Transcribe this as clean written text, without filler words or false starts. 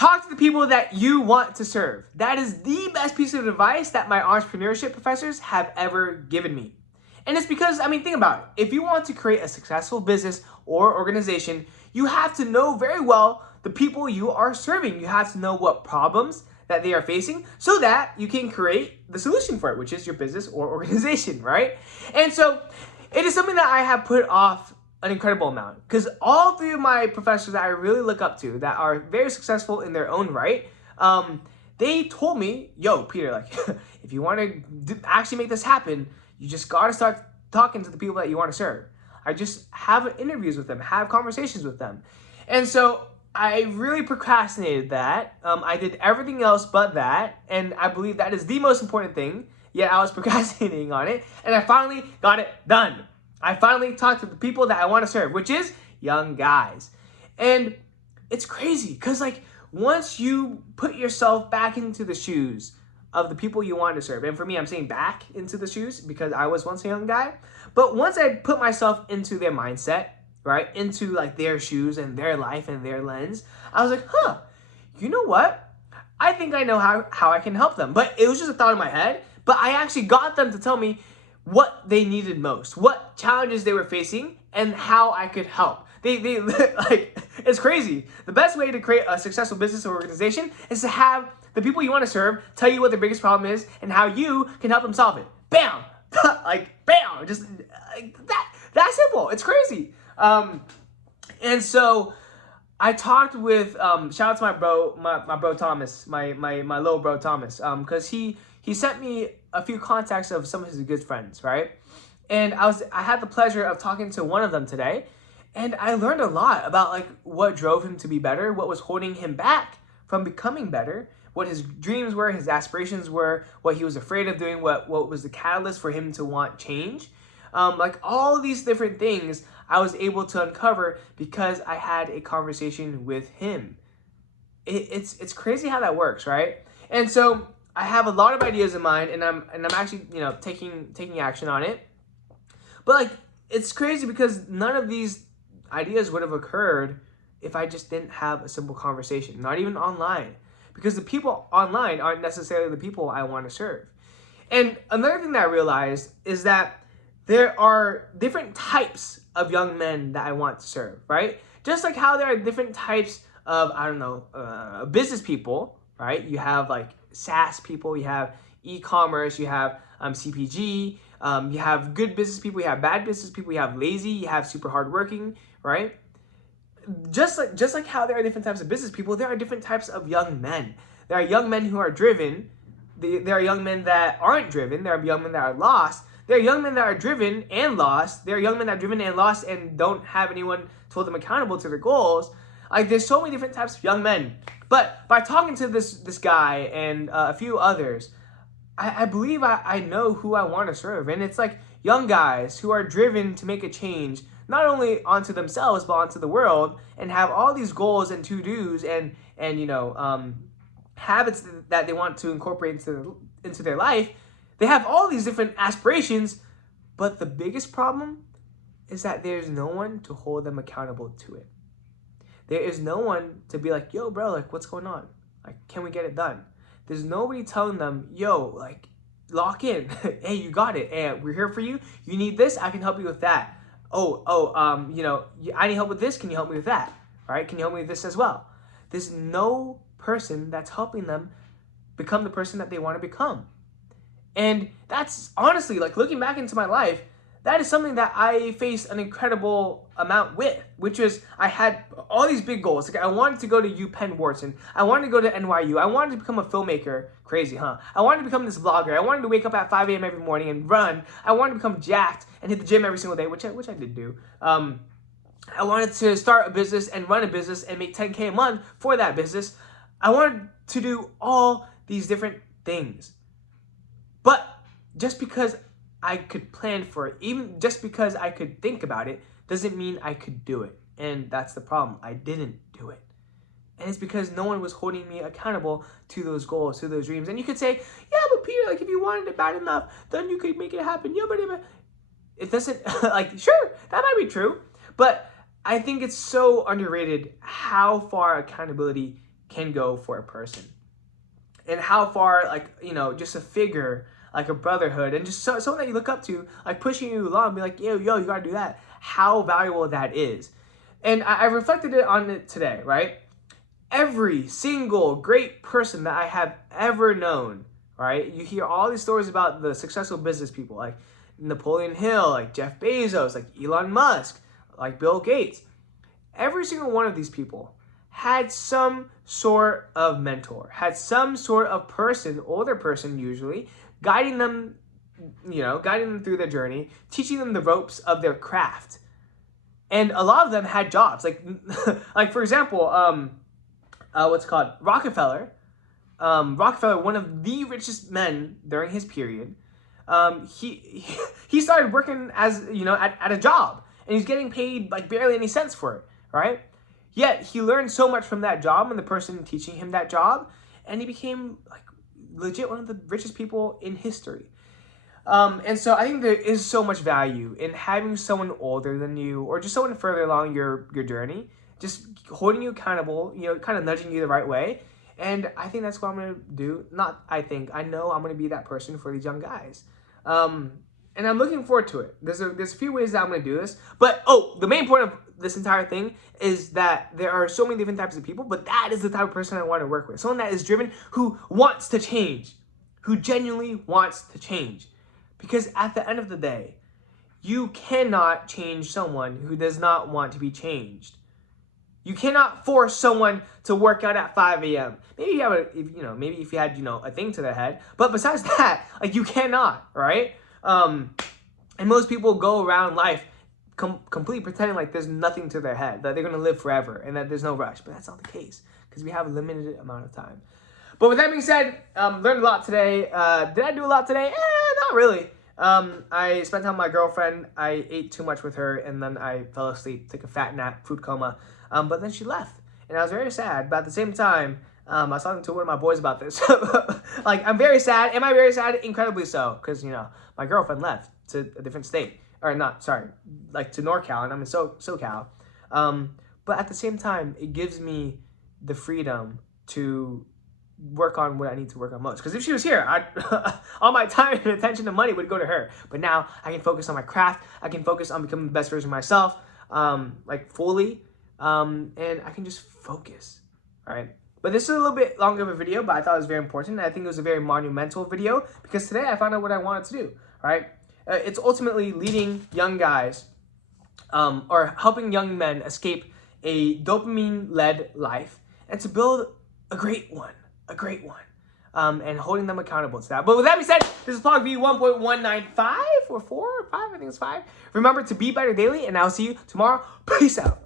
Talk to the people that you want to serve. That is the best piece of advice that my entrepreneurship professors have ever given me. And it's because, I mean, think about it. If you want to create a successful business or organization, you have to know very well the people you are serving. You have to know what problems that they are facing so that you can create the solution for it, which is your business or organization, right? And so it is something that I have put off an incredible amount, because all three of my professors that I really look up to that are very successful in their own right, they told me, yo, Peter, like, if you want to actually make this happen, you just got to start talking to the people that you want to serve. I just have interviews with them, have conversations with them. And so I really procrastinated that. I did everything else but that, and I believe that is the most important thing, yet I was procrastinating on it, and I finally got it done. I finally talked to the people that I want to serve, which is young guys. And it's crazy because, like, once you put yourself back into the shoes of the people you want to serve, and for me, I'm saying back into the shoes because I was once a young guy, but once I put myself into their mindset, right, into like their shoes and their life and their lens, I was like, you know what? I think I know how I can help them. But it was just a thought in my head, but I actually got them to tell me what they needed most, what challenges they were facing, and how I could help. They like, it's crazy. The best way to create a successful business or organization is to have the people you want to serve tell you what their biggest problem is and how you can help them solve it. Bam! Like, bam! Just like that simple. It's crazy. And so I talked with, shout out to my bro Thomas, my little bro Thomas, because he sent me a few contacts of some of his good friends, right? And I had the pleasure of talking to one of them today, and I learned a lot about like what drove him to be better, what was holding him back from becoming better, what his dreams were, his aspirations were, what he was afraid of doing, what was the catalyst for him to want change. Like all these different things I was able to uncover because I had a conversation with him. It's crazy how that works, right? And so I have a lot of ideas in mind, and I'm actually, you know, taking action on it. But like, it's crazy because none of these ideas would have occurred if I just didn't have a simple conversation, not even online, because the people online aren't necessarily the people I want to serve. And another thing that I realized is that there are different types of young men that I want to serve, right? Just like how there are different types of, I don't know, business people, right? You have like SaaS people, you have e-commerce, you have CPG, you have good business people, you have bad business people, you have lazy, you have super hardworking, right? Just like how there are different types of business people, there are different types of young men. There are young men who are driven. There are young men that aren't driven. There are young men that are lost. There are young men that are driven and lost. There are young men that are driven and lost and don't have anyone to hold them accountable to their goals. Like, there's so many different types of young men. But by talking to this guy and a few others, I believe I know who I want to serve. And it's like young guys who are driven to make a change, not only onto themselves, but onto the world, and have all these goals and to-dos and you know, habits that they want to incorporate into their life. They have all these different aspirations, but the biggest problem is that there's no one to hold them accountable to it. There is no one to be like, yo, bro, like, what's going on? Like, can we get it done? There's nobody telling them, yo, like, lock in. Hey, you got it. Hey, we're here for you. You need this, I can help you with that. You know, I need help with this. Can you help me with that? All right, can you help me with this as well? There's no person that's helping them become the person that they want to become. And that's honestly, like, looking back into my life, that is something that I faced an incredible amount with, which was I had all these big goals. Like, I wanted to go to UPenn Wharton. I wanted to go to NYU. I wanted to become a filmmaker. Crazy, huh? I wanted to become this vlogger. I wanted to wake up at 5 a.m. every morning and run. I wanted to become jacked and hit the gym every single day, which I did do. I wanted to start a business and run a business and make 10K a month for that business. I wanted to do all these different things. But just because I could plan for it, even just because I could think about it, doesn't mean I could do it. And that's the problem. I didn't do it. And it's because no one was holding me accountable to those goals, to those dreams. And you could say, yeah, but Peter, like, if you wanted it bad enough, then you could make it happen. Yeah, but it doesn't, like, sure, that might be true. But I think it's so underrated how far accountability can go for a person. And how far, like, you know, just a figure, like a brotherhood, and just someone that you look up to, like pushing you along, be like, yo, you gotta do that. How valuable that is. And I reflected on it today, right? Every single great person that I have ever known, right? You hear all these stories about the successful business people, like Napoleon Hill, like Jeff Bezos, like Elon Musk, like Bill Gates. Every single one of these people had some sort of mentor, had some sort of person, older person usually, guiding them, you know, guiding them through their journey, teaching them the ropes of their craft. And a lot of them had jobs. Like, like for example, what's it called? Rockefeller. Rockefeller, one of the richest men during his period, he started working as, you know, at a job, and he's getting paid like barely any cents for it, right? Yet he learned so much from that job and the person teaching him that job, and he became like legit one of the richest people in history. And so I think there is so much value in having someone older than you, or just someone further along your journey, just holding you accountable, you know, kind of nudging you the right way. And I think that's what I'm going to do. I know I'm going to be that person for these young guys. And I'm looking forward to it. There's a few ways that I'm going to do this. But, the main point of this entire thing is that there are so many different types of people, but that is the type of person I want to work with. Someone that is driven, who wants to change, who genuinely wants to change. Because at the end of the day, you cannot change someone who does not want to be changed. You cannot force someone to work out at 5 a.m. Maybe you have maybe if you had, a thing to their head. But besides that, like, you cannot, right? And most people go around life completely pretending like there's nothing to their head, that they're going to live forever and that there's no rush. But that's not the case, because we have a limited amount of time. But with that being said, learned a lot today. Did I do a lot today? Not really. I spent time with my girlfriend. I ate too much with her, and then I fell asleep, took a fat nap, food coma. But then she left, and I was very sad. But at the same time, I was talking to one of my boys about this. Like, I'm very sad. Am I very sad? Incredibly so, because, my girlfriend left to a different state. Or not, sorry, like to NorCal, and I'm in SoCal. But at the same time, it gives me the freedom to work on what I need to work on most. Because if she was here, all my time and attention and money would go to her. But now I can focus on my craft. I can focus on becoming the best version of myself, like fully. And I can just focus, all right? But this is a little bit longer of a video, but I thought it was very important. And I think it was a very monumental video, because today I found out what I wanted to do, all right? It's ultimately leading young guys, or helping young men escape a dopamine-led life and to build a great one, and holding them accountable to that. But with that being said, this is PLOG V1.195 or 4 or 5, I think it's 5. Remember to be better daily, and I'll see you tomorrow. Peace out.